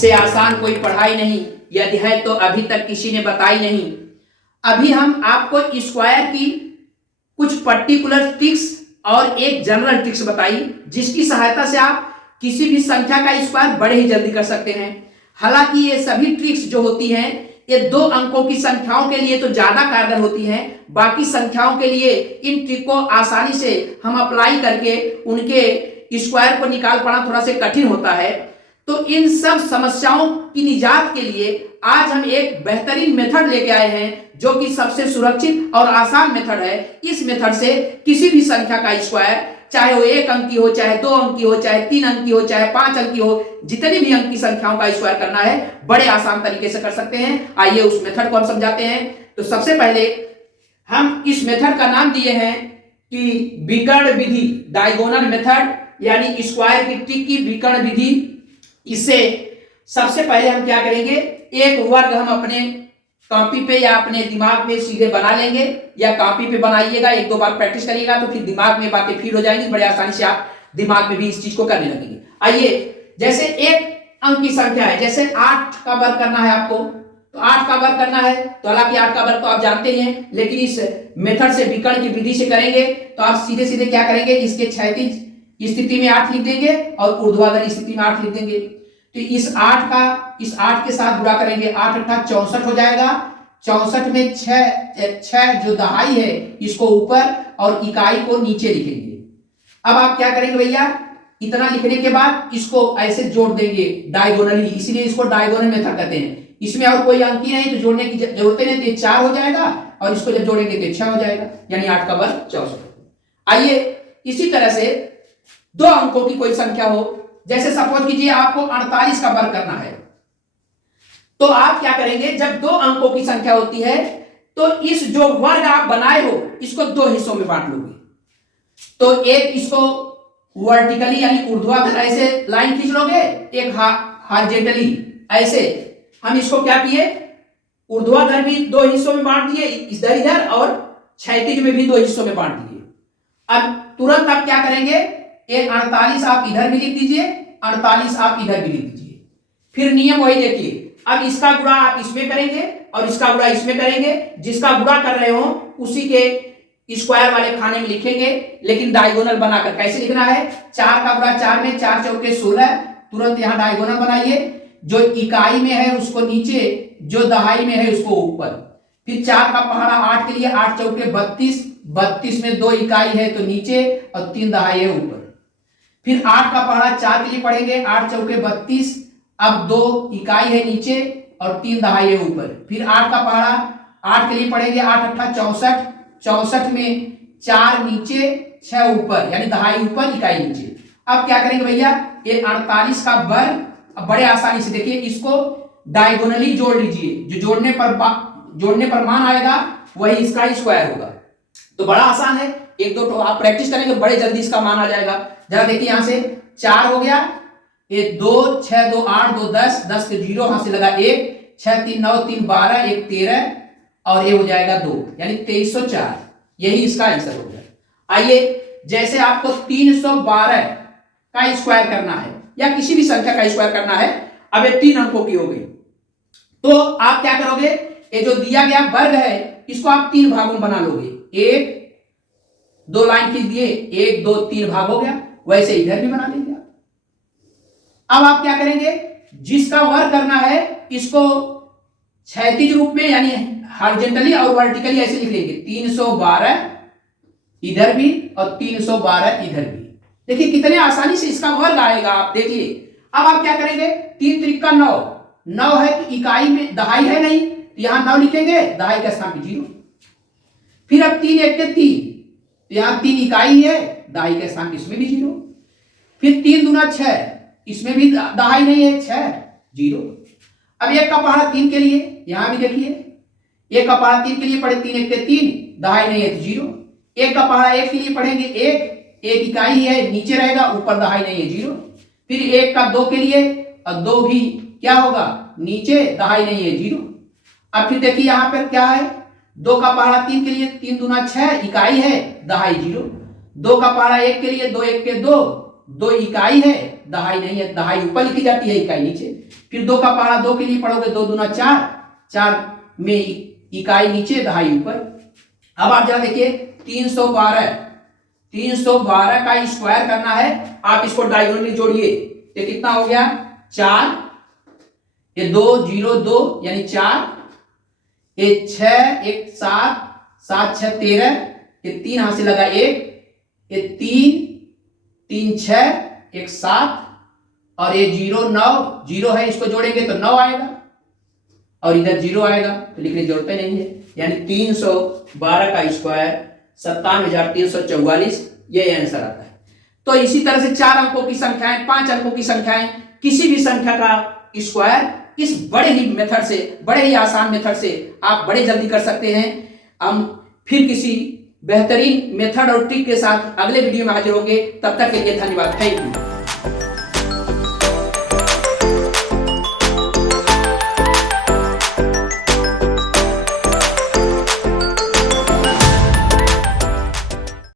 इससे आसान कोई पढ़ाई नहीं, यदि है तो अभी तक किसी ने बताई नहीं। अभी हम आपको स्क्वायर की कुछ पर्टिकुलर ट्रिक्स और एक जनरल ट्रिक्स बताई, जिसकी सहायता से आप किसी भी संख्या का स्क्वायर बड़े ही जल्दी कर सकते हैं। हालांकि ये सभी ट्रिक्स जो होती हैं ये 2 अंकों की संख्याओं के लिए तो ज्यादा कारगर होती हैं, बाकी संख्याओं के लिए इन ट्रिक को आसानी से हम अप्लाई करके उनके स्क्वायर को निकाल पाना थोड़ा सा कठिन होता है। तो इन सब समस्याओं की निजात के लिए आज हम एक बेहतरीन मेथड लेके आए हैं, जो कि सबसे सुरक्षित और आसान मेथड है। इस मेथड से किसी भी संख्या का स्क्वायर, चाहे वो 1 अंक की हो, चाहे 2 अंक की हो, चाहे 3 अंक की हो, चाहे 5 अंक की हो, जितनी भी अंक की संख्याओं का स्क्वायर करना है बड़े आसान तरीके से कर सकते हैं। आइए उस मेथड को हम समझाते हैं। तो सबसे पहले हम इस मेथड का नाम दिए हैं कि विकर्ण विधि, डायगोनल मेथड, यानी स्क्वायर की ट्रिक की विकर्ण विधि। इससे सबसे पहले हम क्या करेंगे, एक वर्ग हम अपने कॉपी पे या अपने दिमाग में सीधे बना लेंगे, या कॉपी पे बनाइएगा, 1-2 बार प्रैक्टिस करिएगा तो फिर दिमाग में बातें फीड हो जाएंगी, बड़े आसानी से आप दिमाग में भी इस चीज को करने लगेंगे। आइए, जैसे 1 अंक की संख्या है, जैसे 8 का वर्ग करना है आपको, तो 8 का वर्ग करना है, तो हालांकि 8 का वर्ग तो आप जानते ही हैं, लेकिन इस मेथड से, विकर्ण की विधि से करेंगे तो आप सीधे सीधे क्या करेंगे, इसके क्षैतिज स्थिति में 8 लिख देंगे और ऊर्ध्वाधर स्थिति में 8 लिख देंगे। तो इस 8 के साथ गुणा करेंगे, 8 अट्ठा 64 हो जाएगा। 64 में 6 जो दहाई है इसको ऊपर और इकाई को नीचे लिखेंगे। अब आप क्या करेंगे भैया, इतना लिखने के बाद इसको ऐसे जोड़ देंगे डायगोनली, इसीलिए इसको डायगोनल मेथड कहते हैं। इसमें और कोई अंक ही नहीं तो जोड़ने की जरूरत नहीं, तो 4 हो जाएगा और इसको जब जोड़ेंगे तो 6 हो जाएगा, यानी 8 का वर्ग 64। आइए इसी तरह से 2 अंकों की कोई संख्या हो, जैसे सपोज कीजिए आपको 48 का वर्ग करना है, तो आप क्या करेंगे, जब 2 अंकों की संख्या होती है तो इस जो वर्ग आप बनाए हो इसको 2 हिस्सों में बांट लोगे। तो एक इसको वर्टिकली यानी ऊर्ध्वाधर ऐसे लाइन खींच लोगे, एक हॉरिजॉन्टली ऐसे। हम इसको क्या किए, ऊर्ध्वाधर भी 2 हिस्सों में बांट दिए इधर इधर, और क्षैतिज में भी 2 हिस्सों में बांट दिए। अब तुरंत आप क्या करेंगे, एक 48 आप इधर भी लिख दीजिए, 48 आप इधर भी लिख दीजिए। फिर नियम वही देखिए, अब इसका गुणा आप इसमें करेंगे और इसका गुणा इसमें करेंगे, जिसका गुणा कर रहे हो उसी के स्क्वायर वाले खाने में लिखेंगे, लेकिन डायगोनल बनाकर। कैसे लिखना है, 4 का गुणा 4 में, 4 चौके 16, तुरंत यहां डायगोनल बनाइए, जो इकाई में है उसको नीचे, जो दहाई में है उसको ऊपर। फिर 4 का पहाड़ा 8 के लिए, 8 चौके 32, 32 में 2 इकाई है तो नीचे और 3 दहाई है ऊपर। फिर 8 का पहाड़ा 4 के लिए पढ़ेंगे, 8 चौके 32, अब 2 इकाई है नीचे और 3 दहाई है ऊपर। फिर 8 का पहाड़ा 8 के लिए पढ़ेंगे, 8 अट्ठा 64, 64 में 4 नीचे 6 ऊपर, यानी दहाई ऊपर इकाई नीचे। अब क्या करेंगे भैया, ये 48 का वर्ग, अब बड़े आसानी से देखिए इसको डायगोनली जोड़ लीजिए, जो जोड़ने पर मान आएगा वही इसका स्क्वायर होगा। तो बड़ा आसान है, 1-2 आप प्रैक्टिस करेंगे बड़े जल्दी इसका मान आ जाएगा। जरा देखिए यहां से 4 हो गया, ये 2 6 2 8 2 10, 10 के 0 हाथ से लगा 1, 6 3 9 3 12, 1 13 और ये हो जाएगा 2, यानी 2304, यही इसका आंसर हो गया। आइए, जैसे आपको 312 का स्क्वायर करना है या किसी भी संख्या का स्क्वायर करना है, अब ये 3 अंकों की हो गई, तो आप क्या करोगे, ये जो दिया गया वर्ग है इसको आप 3 भागों में बना लोगे। 1 2 लाइन खींच दिए, 1 2 3 भाग हो गया, वैसे इधर भी बना लेंगे। अब आप क्या करेंगे, जिसका वर्ग करना है इसको क्षैतिज रूप में यानी हॉरिजॉन्टली और वर्टिकली ऐसे लिख लेंगे, 312 इधर भी और 312 इधर भी। देखिए कितने आसानी से इसका वर्ग आएगा, आप देखिए। अब आप क्या करेंगे, 3 त्रिका 9, 9 है तो इकाई में दहाई है नहीं, तो यहां 9 लिखेंगे, दहाई का स्थान पे 0। फिर अब 3 1 के 3, तो यहां 3 इकाई है, दहाई के स्थान पे इसमें भी 0। फिर 3 दूना 6, इसमें भी दहाई नहीं है, 6 0। अब 1 का पहाड़ा 3 के लिए, यहां भी देखिए 1 का पहाड़ा 3 के लिए पढ़े, 3 1 के 3, दहाई नहीं है तो 0। 1 का पहाड़ा 1 के लिए पढ़ेंगे, 1 इकाई है नीचे रहेगा, ऊपर दहाई नहीं है 0। फिर 1 का 2 के लिए, और 2 भी क्या होगा, नीचे, दहाई नहीं है 0। अब फिर देखिए यहां पर क्या है, 2 का पहाड़ा 3 के लिए, 3 दूना 6 इकाई है, दहाई 0। 2 का पहाड़ा 1 के लिए, 2 1 के 2, 2 इकाई है, दहाई नहीं है, दहाई ऊपर लिखी जाती है, इकाई नीचे। फिर 2 का पहाड़ा 2 के लिए पढ़ोगे, 2 दूना 4, 4 में इकाई नीचे, दहाई ऊपर। अब आप जरा देखिए 312, 312 का स्क्वायर करना है, आप इसको डायगोनली जोड़िए, ये कितना हो गया 4, ये 2 0 2 यानी 4, ये 6 1 7 7 6 13, ये 3 हाथ से लगा 1, ये 3 3 6 1 7, और ये 0 9, 0 है, इसको जोड़ेंगे तो 9 आएगा, और इधर 0 आएगा, तो लिखने की जरूरत नहीं है। यानी 312 का स्क्वायर 57,344, ये आंसर आता है। तो इसी तरह से 4 अंकों की संख्याएं, 5 अंकों की संख्याएं, किसी भी संख्या का स्क्वायर इस बड़े ही मेथड से, बड़े ही आसान मेथड से आप बड़े जल्दी कर सकते हैं। हम फिर किसी बेहतरीन मेथड और ट्रिक के साथ अगले वीडियो में हाजिर होंगे। तब तक के लिए धन्यवाद, थैंक यू।